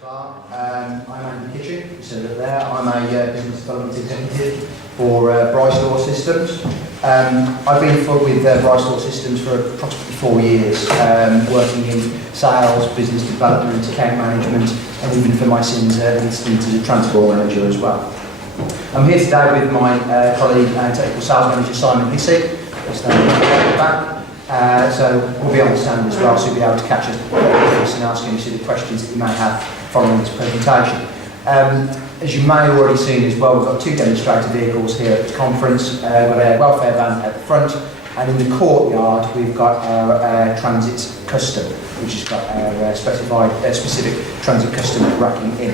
Bri-Stor. I'm Andrew Kitching, so there. I'm a business development executive for Bri-Stor Systems. I've been with Bri-Stor Systems for approximately 4 years, working in sales, business development, account management, and even for my sins, as a transport manager as well. I'm here today with my colleague and technical sales manager Simon Hissey. So we'll be on the stand as well, so you'll be able to catch us and ask any sort of questions that you may have following this presentation. As you may have already seen as well, we've got 2 demonstrator vehicles here at the conference. We've got a welfare van at the front, and in the courtyard we've got our Transit Custom, which has got our specific Transit Custom racking in.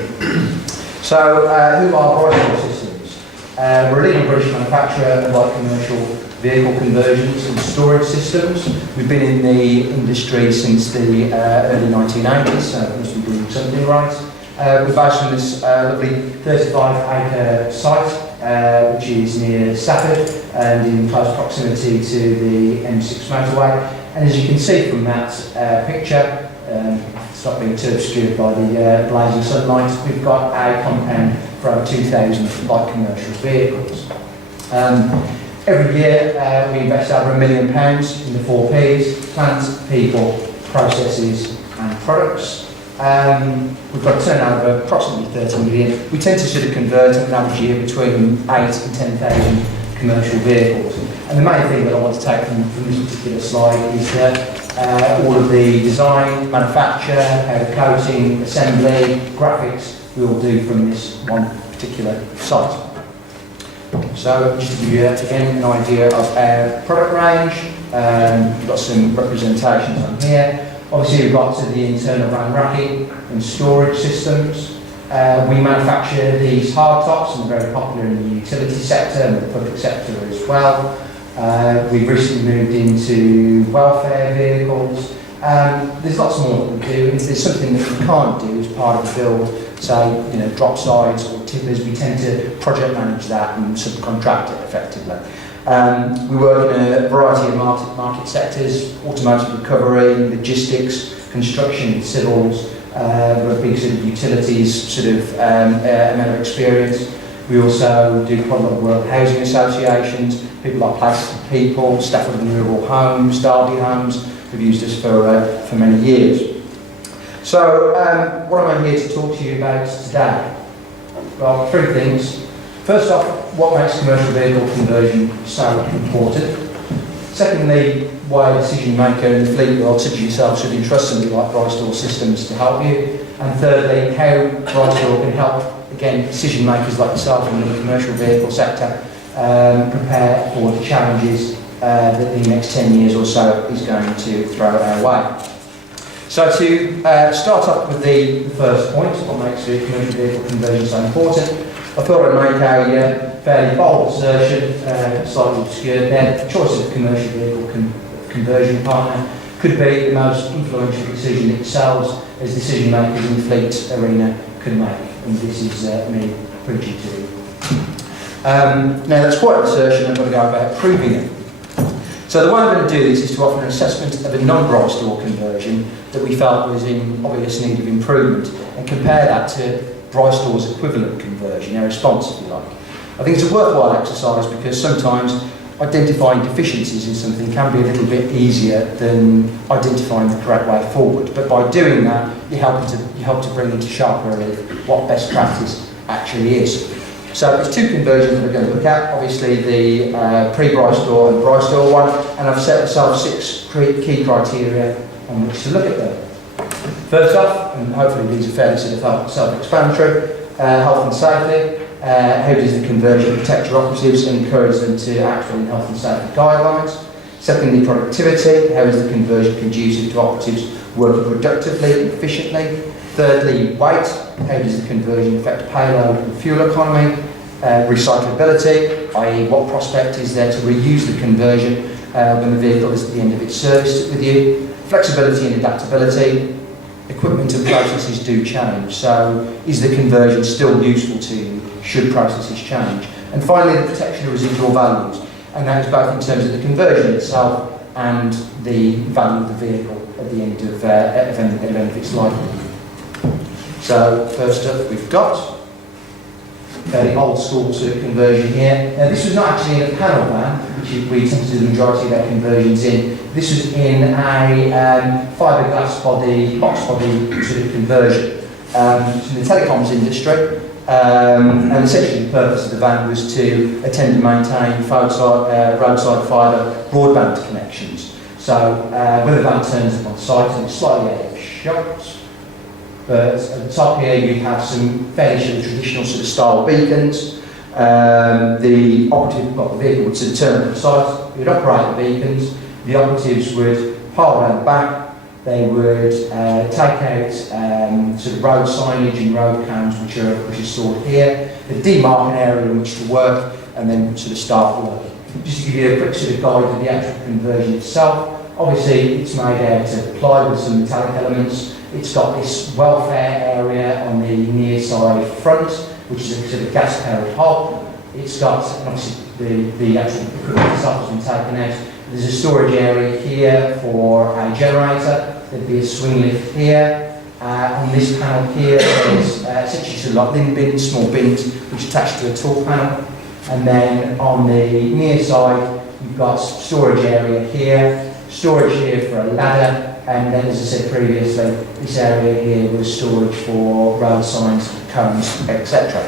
So who are Bri-Stor Systems? We're a leading British manufacturer of light commercial vehicle conversions and storage systems. We've been in the industry since the early 1980s, so we must be doing something right. We're based on this lovely 35-acre site, which is near Stafford and in close proximity to the M6 motorway. And as you can see from that picture, it's not being too obscured by the blazing sunlight, we've got a compound for over 2,000 light commercial vehicles. Every year we invest over £1 million in the 4 Ps: plant, people, processes and products. We've got a turnover of approximately 30 million. We tend to sort of convert an average year between 8 and 10,000 commercial vehicles. And the main thing that I want to take from this particular slide is that all of the design, manufacture, powder coating, assembly, graphics we all do from this one particular site. So just to give you again an idea of our product range, we've got some representations on here. Obviously we've got the internal van racking and storage systems. We manufacture these hardtops and they're very popular in the utility sector and the public sector as well. We've recently moved into welfare vehicles. There's lots more that we do. If there's something that we can't do as part of the build, say, drop sides or tippers, we tend to project manage that and subcontract it effectively. We work in a variety of market sectors: automotive recovery, logistics, construction, civils. We've got big sort of utilities amount of experience. We also do quite a lot of work with housing associations, people like Places for People, Stafford and Rural Homes, Derby Homes, who've used us for many years. So, what am I here to talk to you about today? Well, 3 things. First off, what makes commercial vehicle conversion so important? Secondly, why a decision maker in the fleet world such as yourself should entrust somebody like Bri-Stor Systems to help you. And thirdly, how Bri-Stor can help, again, decision makers like yourself in the commercial vehicle sector prepare for the challenges that the next 10 years or so is going to throw our way. So to start off with the first point, what makes the commercial vehicle conversion so important, I thought I'd make a fairly bold assertion, slightly obscured there. The choice of a commercial vehicle conversion partner could be the most influential decision that yourselves as decision makers in the fleet arena can make. And this is me preaching to you. Now that's quite an assertion, I've got to go about proving it. So the way I'm going to do this is to offer an assessment of a non-Bri-Stor conversion that we felt was in obvious need of improvement and compare that to Bri-Stor's equivalent conversion, our response if you like. I think it's a worthwhile exercise because sometimes identifying deficiencies in something can be a little bit easier than identifying the correct way forward. But by doing that, you help to bring into sharper relief what best practice actually is. So there's 2 conversions that we're going to look at, obviously the pre-Bri-Stor and Bri-Stor one, and I've set myself 6 key criteria on which to look at them. First off, and hopefully these are fairly self-explanatory, health and safety. How does the conversion protect your operatives and encourage them to act within health and safety guidelines? Secondly, productivity. How is the conversion conducive to operatives working productively and efficiently? Thirdly, weight. How does the conversion affect payload and fuel economy? Recyclability, i.e. what prospect is there to reuse the conversion when the vehicle is at the end of its service with you? Flexibility and adaptability. Equipment and processes do change, so is the conversion still useful to you should processes change? And finally, the protection of residual values, and that is both in terms of the conversion itself and the value of the vehicle at the end of its life. So first up we've got fairly old school sort of conversion here. Now this was not actually in a panel van, which we tend to do the majority of our conversions in. This was in a fiberglass body, box body sort of conversion. It's in the telecoms industry. And essentially the purpose of the van was to attend and maintain roadside fibre broadband connections. So when the van turns up on site, and it's slightly out of shot, but at the top here you have some fairly sort of traditional sort of style beacons. The vehicle would sort of turn up on site, it would operate the beacons, the operatives would pile around the back, they would take out sort of road signage and road cones which are stored here, they'd demark an area in which to work, and then sort of start work. Just to give you a quick sort of guide of the actual conversion itself, obviously it's made out of ply with some metallic elements. It's got this welfare area on the near side front, which is a sort of gas-powered hob. It's got, and obviously the actual equipment itself has been taken out. There's a storage area here for a generator. There'd be a swing lift here. On this panel here, there's essentially sort of like bin bins, small bins, which attach to a tool panel. And then on the near side, you've got storage area here, storage here for a ladder, and then, as I said previously, this area here was storage for road signs, cones, etc.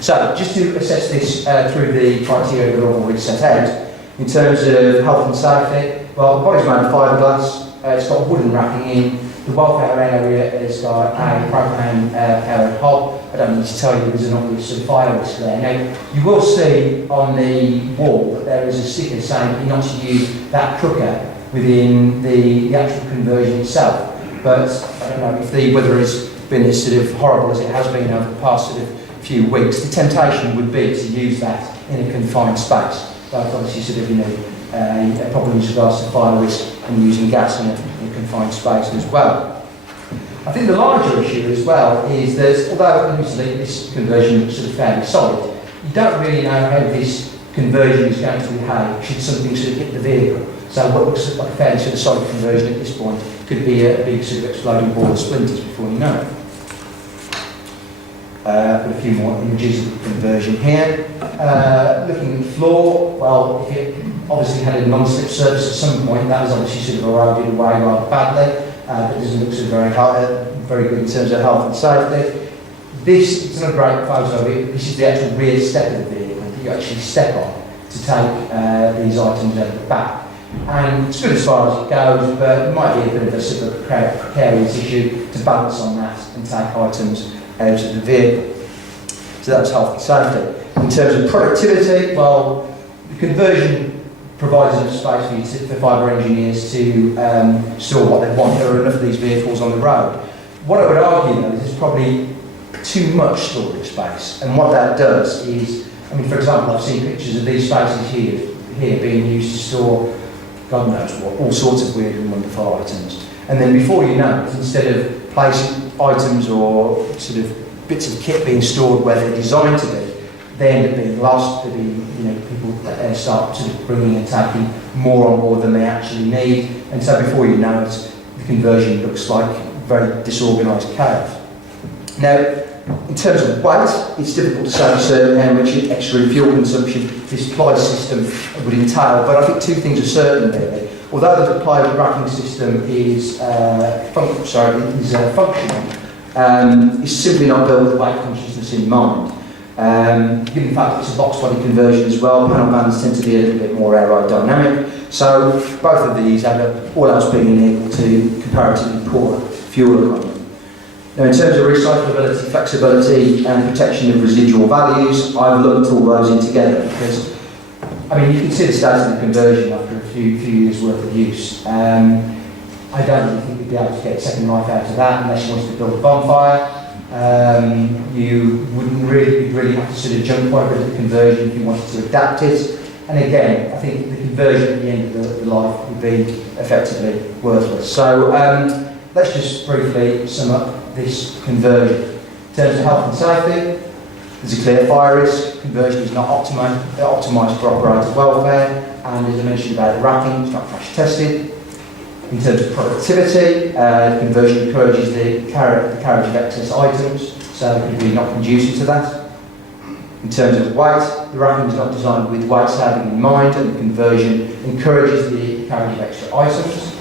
So, just to assess this through the criteria that I've already set out, in terms of health and safety, well, the body's made of fiberglass, it's got wooden wrapping in, the welfare area has got a propane powered hob. I don't need to tell you there's an obvious sort of fire risk there. Now, you will see on the wall that there is a sticker saying not to use that cooker within the actual conversion itself. But I don't know if the weather has been as sort of horrible as it has been over the past sort of few weeks. The temptation would be to use that in a confined space. But obviously, sort of, you know, a problem with regards to fire risk and using gas in a confined space as well. I think the larger issue as well is that although obviously this conversion is sort of fairly solid, you don't really know how this conversion is going to behave should something sort of hit the vehicle. So what looks like a fairly sort of solid conversion at this point could be a big sort of exploding ball of splinters before you know it. Put a few more images of the conversion here. Looking at the floor, well, if it obviously had a non-slip surface at some point, that was obviously sort of eroded away rather badly. It doesn't look sort of very good in terms of health and safety. This is not a great photo of it. This is the actual rear step of the vehicle that you actually step on to take these items out of the back. And it's good as far as it goes, but it might be a bit of a sort of precarious issue to balance on that and take items out of the vehicle. So that's health and safety. In terms of productivity, well, the conversion provides enough space for fibre engineers to store what they want. There are enough of these vehicles on the road. What I would argue though is there's probably too much storage space, and what that does is, I mean, for example, I've seen pictures of these spaces here being used to store God knows what, all sorts of weird and wonderful items. And then before you know it, instead of placing items or sort of bits of kit being stored where they're designed to be, they end up being lost. They be, you know, people start sort of bringing and taking more on board than they actually need. And so before you know it, the conversion looks like very disorganised chaos. Now, in terms of weight, it's difficult to say for certain how much extra fuel consumption this ply system would entail, but I think two things are certain really. Although the ply racking system is functional, it's simply not built with weight consciousness in mind. Given the fact that it's a box body conversion as well, panel vans tend to be a little bit more aerodynamic, so both of these have all else being equal to comparatively poor fuel economy. Now, in terms of recyclability, flexibility and protection of residual values, I've lumped all those in together because, I mean, you can see the state of the conversion after a few years' worth of use. I don't really think you'd be able to get a second life out of that unless you wanted to build a bonfire. You wouldn't really have to sort of jump quite a bit of the conversion if you wanted to adapt it. And again, I think the conversion at the end of the life would be effectively worthless. So let's just briefly sum up this conversion. In terms of health and safety, there's a clear fire risk. Conversion is not optimised for operator welfare, and as I mentioned about the racking, it's not crash tested. In terms of productivity, the conversion encourages the carriage of excess items, so it could be not conducive to that. In terms of weight, the racking is not designed with weight saving in mind, and the conversion encourages the carriage of extra items.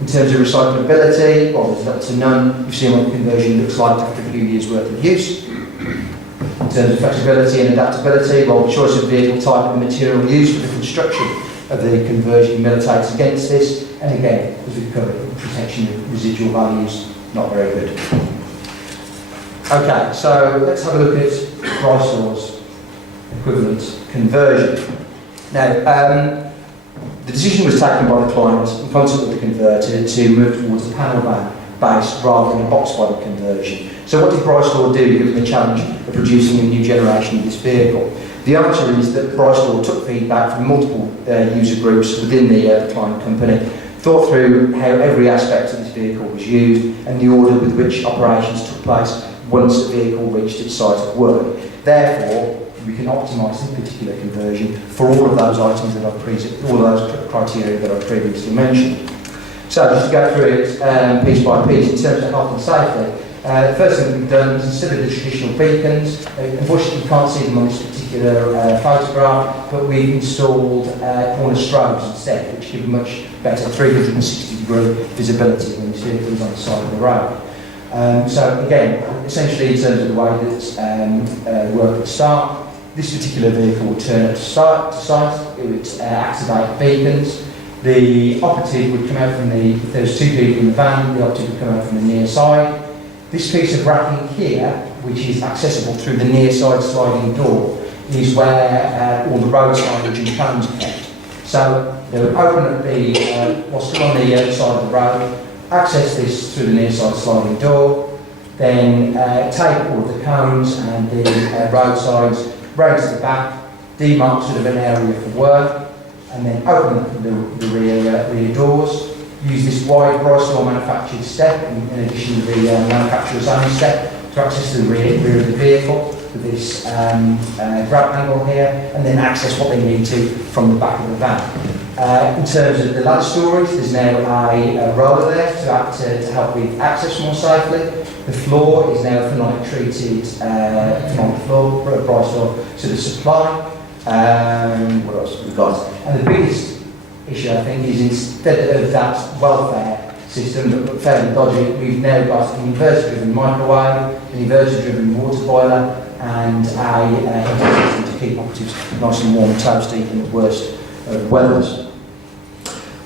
In terms of recyclability, well, there's little to none. You've seen what the conversion looks like after a few years' worth of use. In terms of flexibility and adaptability, well, the choice of vehicle type and material used for the construction of the conversion militates against this. And again, as we've covered, protection of residual values, not very good. Okay, so let's have a look at Bri-Stor's equivalent conversion. Now, the decision was taken by the client in concert with the converter to move towards a panel van base rather than a box body conversion. So what did Bri-Stor do given the challenge of producing a new generation of this vehicle? The answer is that Bri-Stor took feedback from multiple user groups within the client company, thought through how every aspect of this vehicle was used and the order with which operations took place once the vehicle reached its site of work. Therefore, we can optimise this particular conversion for all of those items that all of those criteria that I previously mentioned. So just to go through it piece by piece in terms of health and safety. The first thing we've done is instead of the traditional beacons, unfortunately you can't see them on this particular photograph, but we've installed corner strobes instead, which give a much better 360-degree visibility when you see things on the side of the road. So again, essentially in terms of the way that work would start, this particular vehicle would turn up to site, it would activate beacons. The operative would come out from if there's two people in the van, the operative would come out from the near side. This piece of racking here, which is accessible through the near side sliding door, is where all the road signage and cones are kept. So they would open up what's still on the side of the road, access this through the near side sliding door, then take all of the cones and the road signs, round to the back, demark sort of an area for work, and then open up the rear doors. Use this wide Bri-Stor manufactured step in addition to the manufacturer's own step to access the rear of the vehicle with this grab handle here, and then access what they need to from the back of the van. In terms of the ladder storage, there's now a roller there to help with access more safely. The floor is now a phenolic treated phenolic floor, Bri-Stor to the supply. What else have we got? And the biggest issue, I think, is instead of that welfare system that looked fairly dodgy, we've now got an inverter-driven microwave, an inverter-driven water boiler, and a heating system to keep operatives nice and warm and toasty in the worst of weathers.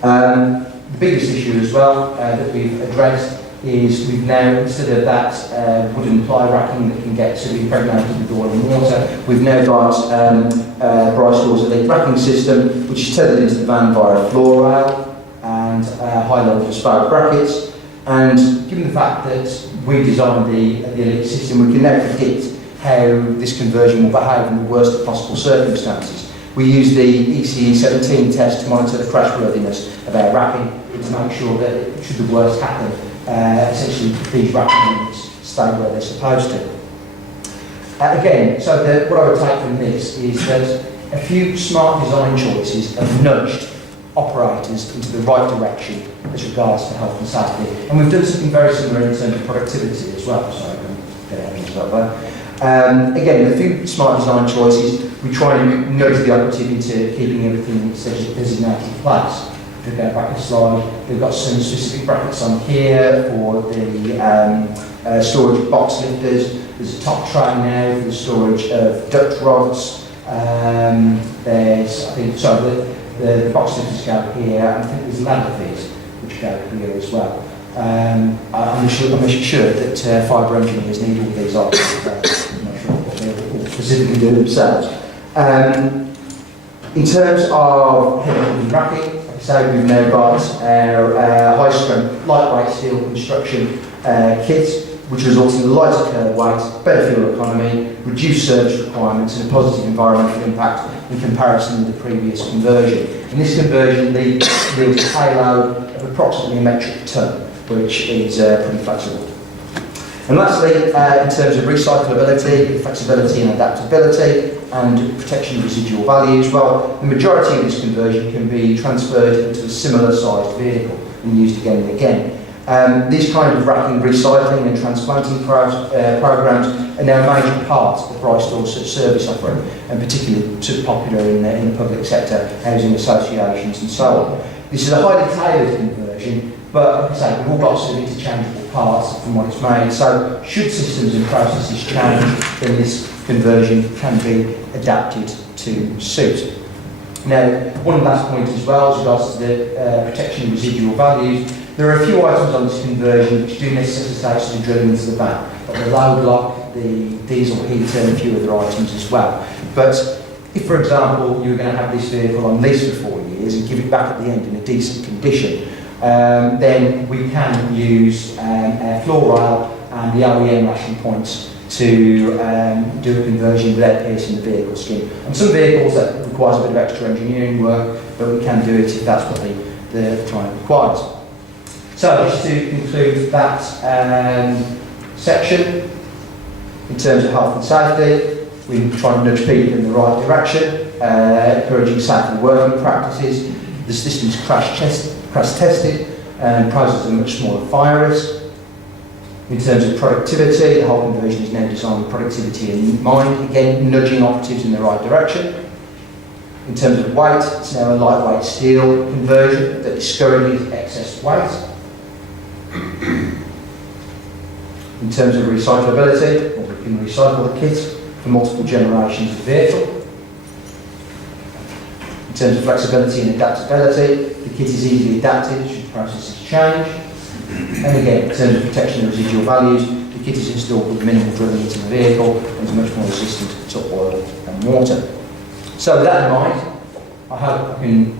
The biggest issue as well that we've addressed is we've now, instead of that wooden ply racking that can get sort of impregnated with oil and water, we've now got Bri-Stor's elite racking system, which is tethered into the van via a floor rail and high-level bespoke brackets. And given the fact that we designed the elite system, we can now predict how this conversion will behave in the worst of possible circumstances. We use the ECE 17 test to monitor the crashworthiness of our racking to make sure that should the worst happen, essentially these racking units stay where they're supposed to. Again, so what I would take from this is that a few smart design choices have nudged operators into the right direction as regards to health and safety. And we've done something very similar in terms of productivity as well, so I can get ahead of myself there. Again, with a few smart design choices, we try and nudge the operative into keeping everything in its designated place. If we go back a slide, we've got some specific brackets on here for the storage of box lifters. There's a top tray now for the storage of duct rods. There's, I think, sorry, the box lifters go here, and I think there's ladder feet which go here as well. I'm sure that fibre engineers need all these items. I'm not sure what they all specifically do themselves. In terms of heavy racking, like I say, we've now got our high-strength, lightweight steel construction kit, which results in a lighter curb weight, better fuel economy, reduced service requirements, and a positive environmental impact in comparison with the previous conversion. And this conversion yields a payload of approximately a metric tonne, which is pretty flexible. And lastly, in terms of recyclability, flexibility and adaptability, and protection of residual values, well, the majority of this conversion can be transferred into a similar sized vehicle and used again and again. These kind of racking, recycling and transplanting programs are now a major part of Bri-Stor's service offering, and particularly sort of popular in the public sector, housing associations and so on. This is a highly tailored conversion, but like I say, we've all got sort of interchangeable parts from what it's made, so should systems and processes change, then this conversion can be adapted to suit. Now, one last point as well, as regards to the protection of residual values, there are a few items on this conversion which do necessitate the drilling into the van, like the load lock, the diesel heater and a few other items as well. But if, for example, you were going to have this vehicle on lease for 4 years and give it back at the end in a decent condition, then we can use a floor rail and the OEM ration points to do a conversion without piercing the vehicle skin. On some vehicles that requires a bit of extra engineering work, but we can do it if that's what the client requires. So just to conclude that section, in terms of health and safety, we try to nudge people in the right direction, encouraging safer working practices. The system is crash tested and poses a much smaller fire risk. In terms of productivity, the whole conversion is now designed with productivity in mind, again nudging operatives in the right direction. In terms of weight, it's now a lightweight steel conversion that discourages excess weight. In terms of recyclability, well, we can recycle the kit for multiple generations of vehicle. In terms of flexibility and adaptability, the kit is easily adapted should processes change. And again, in terms of protection of residual values, the kit is installed with minimal drilling into the vehicle and is much more resistant to oil and water. So with that in mind, I hope I can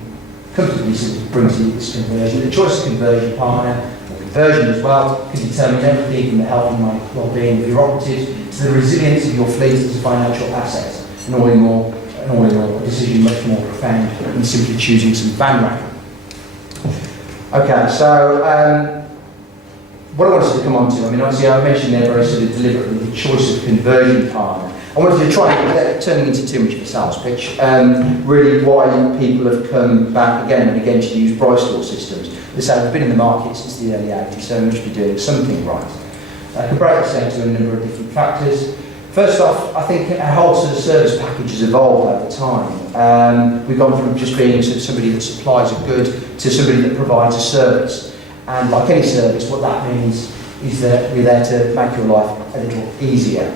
comfortably bring to you this conversion. The choice of conversion partner, or conversion as well, can determine everything from the health and well-being of your operatives to the resilience of your fleet as a financial asset. And all in all, a decision much more profound than simply choosing some van racking. Okay, so what I wanted to come on to, I mean, obviously I mentioned there very sort of deliberately the choice of conversion partner. I wanted to try, without turning into too much of a sales pitch, really why people have come back again and again to use Bri-Stor systems. They say we've been in the market since the early 80s, so we must be doing something right. I can break this down to a number of different factors. First off, I think our whole sort of service package has evolved over time. We've gone from just being sort of somebody that supplies a good to somebody that provides a service. And like any service, what that means is that we're there to make your life a little easier.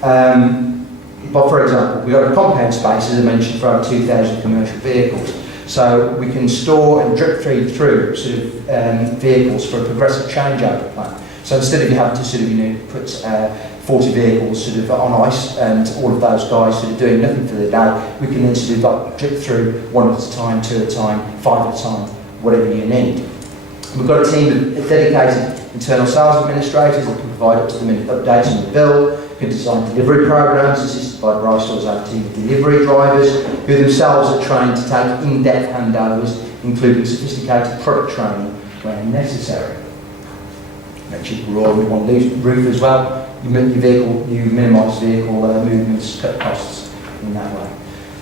But for example, we've got a compound space, as I mentioned, for over 2,000 commercial vehicles. So we can store and drip feed through sort of vehicles for a progressive changeover plan. So instead of you having to sort of, put 40 vehicles sort of on ice and all of those guys sort of doing nothing for the day, we can then sort of like drip through one at a time, two at a time, five at a time, whatever you need. We've got a team of dedicated internal sales administrators that can provide up-to-the-minute updates on the bill, can design delivery programs assisted by Bri-Stor's own team of delivery drivers, who themselves are trained to take in-depth handovers, including sophisticated product training when necessary. Mentioned we're all with one roof as well. You minimise vehicle movements, cut costs in that way.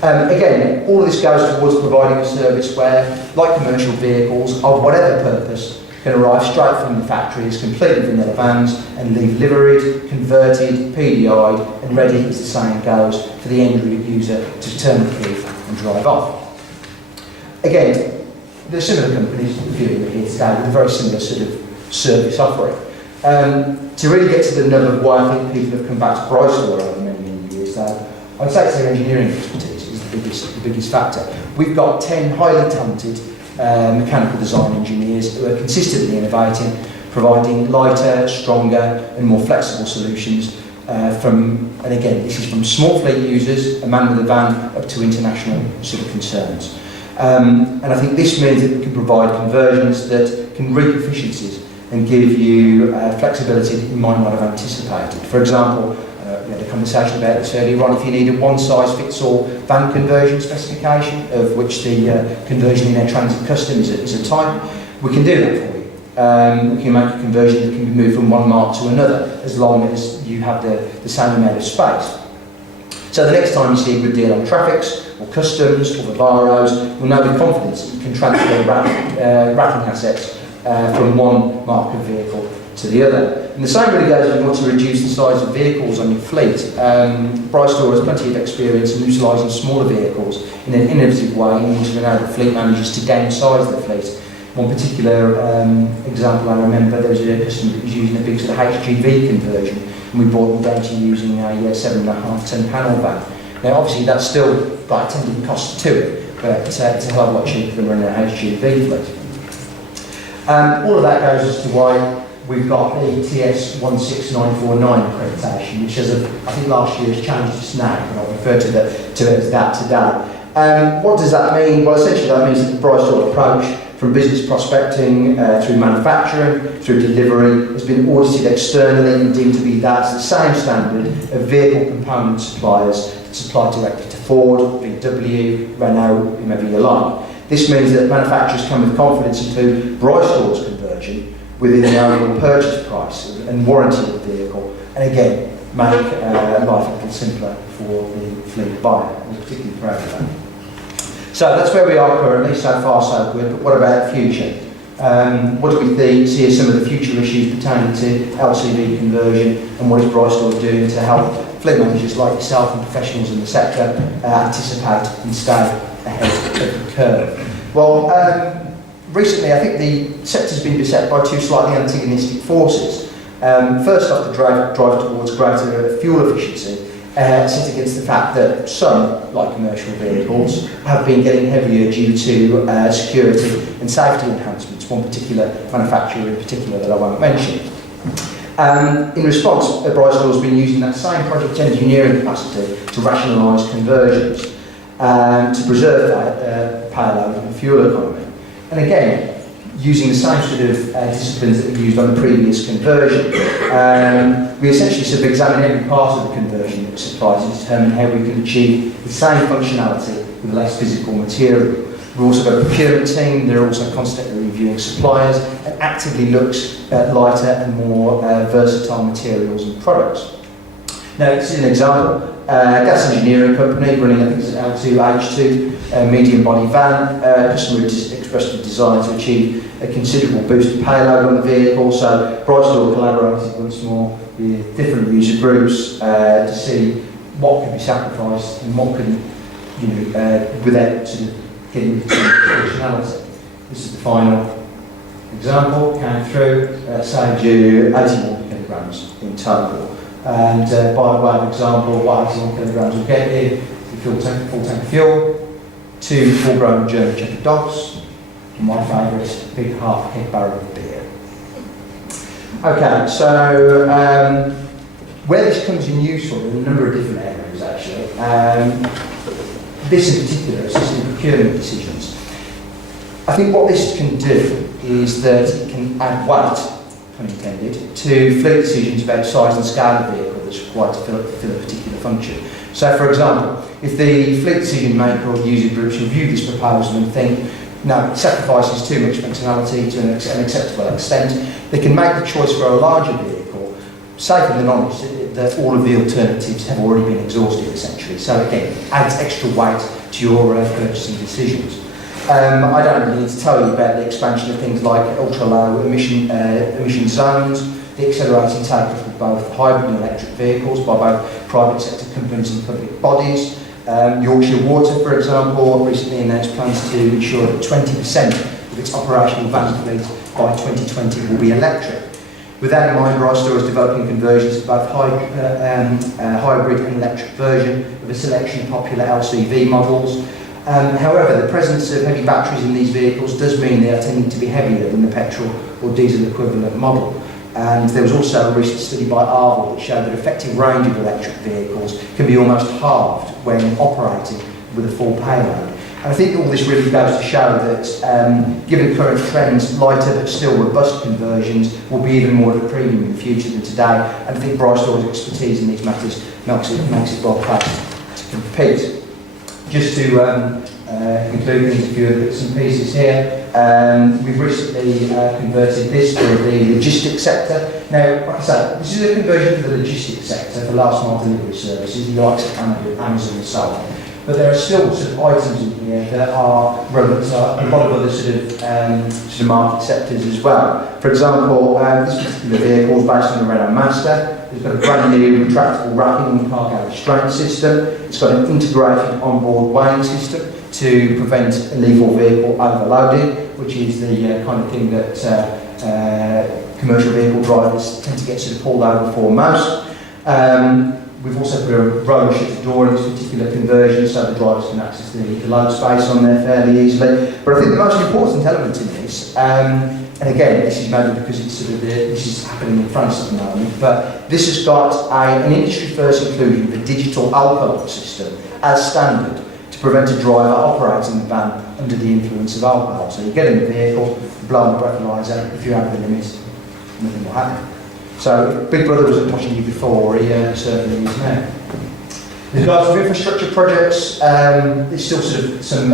Again, all of this goes towards providing a service where, like commercial vehicles, of whatever purpose, can arrive straight from the factories, completely vanilla vans, and leave liveried, converted, PDI'd, and ready, as the saying goes, for the end user to turn the key and drive off. Again, there are similar companies, a few of them here today, with a very similar sort of service offering. To really get to the nub of why I think people have come back to Bri-Stor over many, many years, though, I'd say it's their engineering expertise is the biggest factor. We've got 10 highly talented mechanical design engineers who are consistently innovating, providing lighter, stronger and more flexible solutions and again, this is from small fleet users, a man with a van, up to international sort of concerns. And I think this means that we can provide conversions that can reap efficiencies and give you flexibility that you might not have anticipated. For example, we had a conversation about this earlier on. If you need a one-size-fits-all van conversion specification, of which the conversion in our Transit Custom is a type, we can do that for you. we can make a conversion that can be moved from one mark to another, as long as you have the same amount of space. So the next time you see a good deal on Traffics, or Customs, or Vivaros, you'll know with confidence that you can transfer racking assets from one mark of vehicle to the other. And the same really goes if you want to reduce the size of vehicles on your fleet. Bri-Stor has plenty of experience in utilising smaller vehicles in an innovative way in order to enable fleet managers to downsize their fleet. One particular example I remember, there was a customer that was using a big sort of HGV conversion, and we brought them down to using a 7.5 tonne panel van. Now obviously that's still got attendant costs to it, but it's a hell of a lot cheaper than running a HGV fleet. All of that goes as to why we've got the TS 16949 accreditation, which as of, I think last year has changed its name, and I'll refer to it as that today. What does that mean? Well, essentially that means that the Bri-Stor approach from business prospecting through manufacturing, through delivery, has been audited externally and deemed to be that's the same standard of vehicle component suppliers that supply directly to Ford, VW, Renault, whomever you like. This means that manufacturers can with confidence include Bri-Stor's conversion within the overall purchase price and warranty of the vehicle, and again, make life a little simpler for the fleet buyer. We're particularly proud of that. So that's where we are currently, so far so good, but what about the future? What do we see as some of the future issues pertaining to LCV conversion, and what is Bri-Stor doing to help fleet managers like yourself and professionals in the sector anticipate and stay ahead of the curve? Well, recently I think the sector's been beset by two slightly antagonistic forces. First off, the drive towards greater fuel efficiency, set against the fact that some, like commercial vehicles, have been getting heavier due to security and safety enhancements, one particular manufacturer in particular that I won't mention. In response, Bri-Stor has been using that same project engineering capacity to rationalise conversions, to preserve that payload and fuel economy. And again, using the same sort of disciplines that we used on the previous conversion, we essentially sort of examine every part of the conversion that supplies and determine how we can achieve the same functionality with less physical material. We've also got a procurement team. They're also constantly reviewing suppliers and actively looks at lighter and more versatile materials and products. Now, this is an example. Gas engineering company running, I think it's an L2H2 medium body van. Customer expressed a desire to achieve a considerable boosted payload on the vehicle, so Bri-Stor collaborated once more with different user groups to see what could be sacrificed and what could, without sort of getting into functionality. This is the final example, came through, saved you 81 kilograms in total. And by way of example, what 81 kilograms will get you: full tank of fuel, 2 full-grown German Shepherd dogs, and my favourite, big half-keg barrel of beer. Okay, so where this comes in useful in a number of different areas actually. This in particular, assisting procurement decisions. I think what this can do is that it can add weight, pun intended, to fleet decisions about size and scale of the vehicle that's required to fill a particular function. So for example, if the fleet decision maker or user groups review this proposal and think, no, it sacrifices too much functionality to an acceptable extent, they can make the choice for a larger vehicle, safe in the knowledge that all of the alternatives have already been exhausted essentially. So again, adds extra weight to your purchasing decisions. I don't really need to tell you about the expansion of things like ultra-low emission zones, the accelerating take-up of both hybrid and electric vehicles by both private sector companies and public bodies. Yorkshire Water, for example, recently announced plans to ensure that 20% of its operational van fleet by 2020 will be electric. With that in mind, Bri-Stor is developing conversions of both hybrid and electric version of a selection of popular LCV models. However, the presence of heavy batteries in these vehicles does mean they are tending to be heavier than the petrol or diesel equivalent model. And there was also a recent study by Arval that showed that effective range of electric vehicles can be almost halved when operating with a full payload. And I think all this really goes to show that, given current trends, lighter but still robust conversions will be even more at a premium in the future than today. And I think Bri-Stor's expertise in these matters makes it well placed to compete. Just to conclude things, a few bits and pieces here. We've recently converted this for the logistics sector. Now, like I say, this is a conversion for the logistics sector for last mile delivery services, the likes of Amazon and so on. But there are still sort of items in here that are relevant to a lot of other sort of market sectors as well. For example, this particular vehicle is based on the Renault Master. It's got a brand new retractable racking and cargo restraint system. It's got an integrated onboard weighing system to prevent illegal vehicle overloading, which is the kind of thing that commercial vehicle drivers tend to get sort of pulled over for most. We've also put a roller shutter door in this particular conversion so the drivers can access the load space on there fairly easily. But I think the most important element in this, and again, this is maybe because it's sort of this is happening in France at the moment, but this has got an industry-first inclusion of a digital alcohol system as standard to prevent a driver operating the van under the influence of alcohol. So you get in the vehicle, blow on the breathalyzer, if you're over the limit, nothing will happen. So if Big Brother wasn't watching you before, he certainly is now. With regards to infrastructure projects, there's still sort of some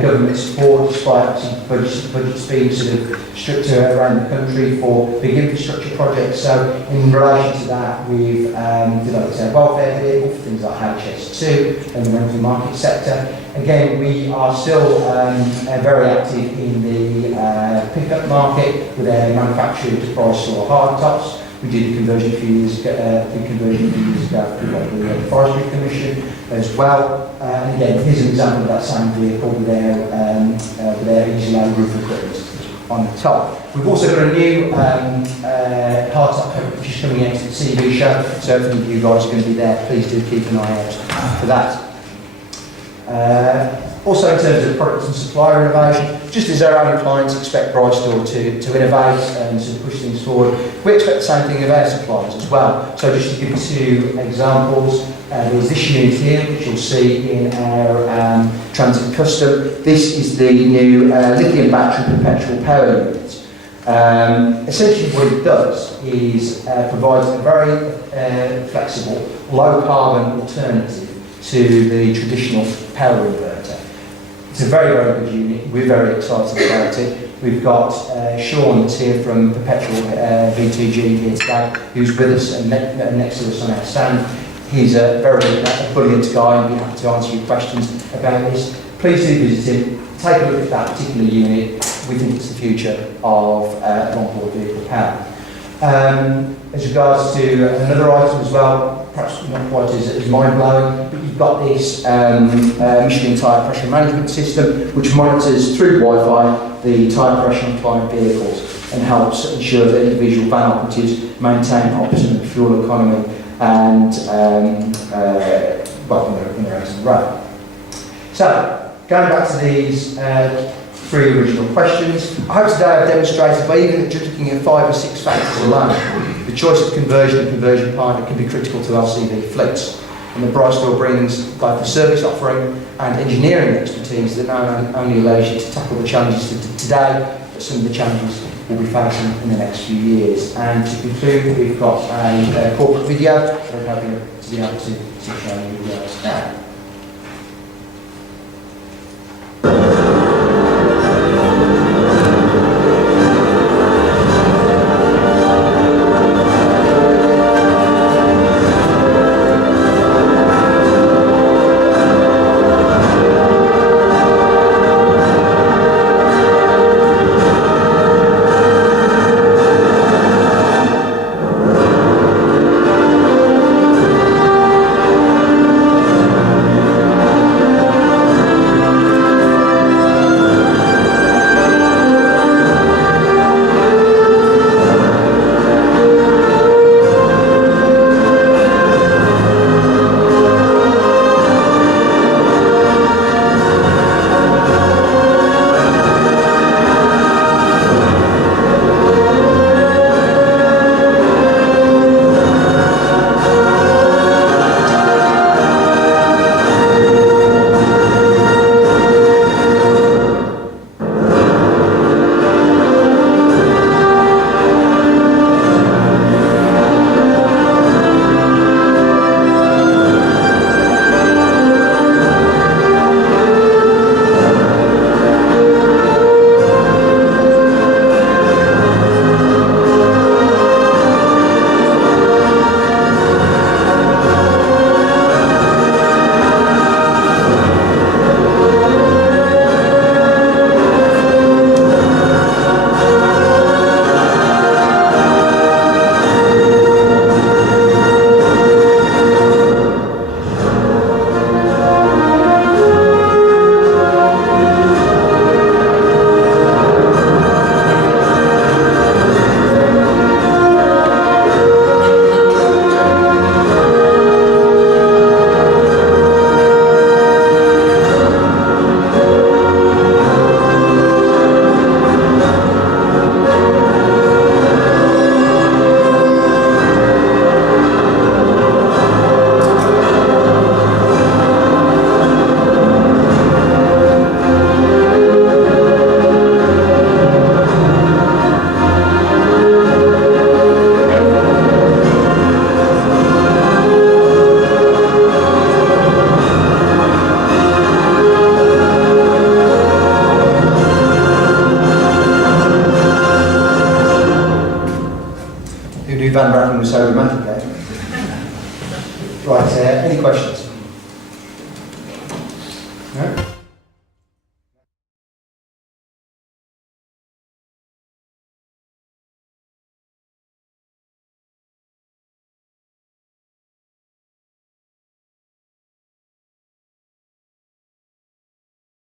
government support despite budgets being sort of stricter around the country for big infrastructure projects. So in relation to that, we've developed a welfare vehicle for things like HS2 and the rental market sector. Again, we are still very active in the pickup market with our manufactured Bri-Stor hard tops. We did a conversion a few years ago, for the Forestry Commission as well. And again, here's an example of that same vehicle with our easy load roof equipment on the top. We've also got a new hardtop cover which is coming out to the TV show, so if any of you guys are going to be there, please do keep an eye out for that. Also in terms of product and supplier innovation, just as our own clients expect Bri-Stor to innovate and to push things forward, we expect the same thing of our suppliers as well. So just to give you 2 examples, there's this unit here, which you'll see in our Transit Custom. This is the new lithium battery perpetual power unit. Essentially what it does is provides a very flexible, low carbon alternative to the traditional power inverter. It's a very, very good unit. We're very excited about it. We've got Sean that's here from Perpetual V2G here today, who's with us and next to us on our stand. He's a very brilliant guy and be happy to answer your questions about this. Please do visit him. Take a look at that particular unit. We think it's the future of on-board vehicle power. As regards to another item as well, perhaps not quite as mind-blowing, but you've got this Michelin tyre pressure management system which monitors through Wi-Fi the tyre pressure on client vehicles and helps ensure that individual van operatives maintain optimum fuel economy and when they're out on the road. So, going back to these 3 original questions, I hope today I've demonstrated by even just looking at 5 or 6 factors alone, the choice of conversion and conversion partner can be critical to LCV fleets. And the Bri-Stor brings both the service offering and engineering expertise that not only allows you to tackle the challenges of today, but some of the challenges we'll be facing in the next few years. And to conclude, we've got a corporate video that I'm hoping to be able to show you now. Van Bracken was so romantic there. Right, any questions?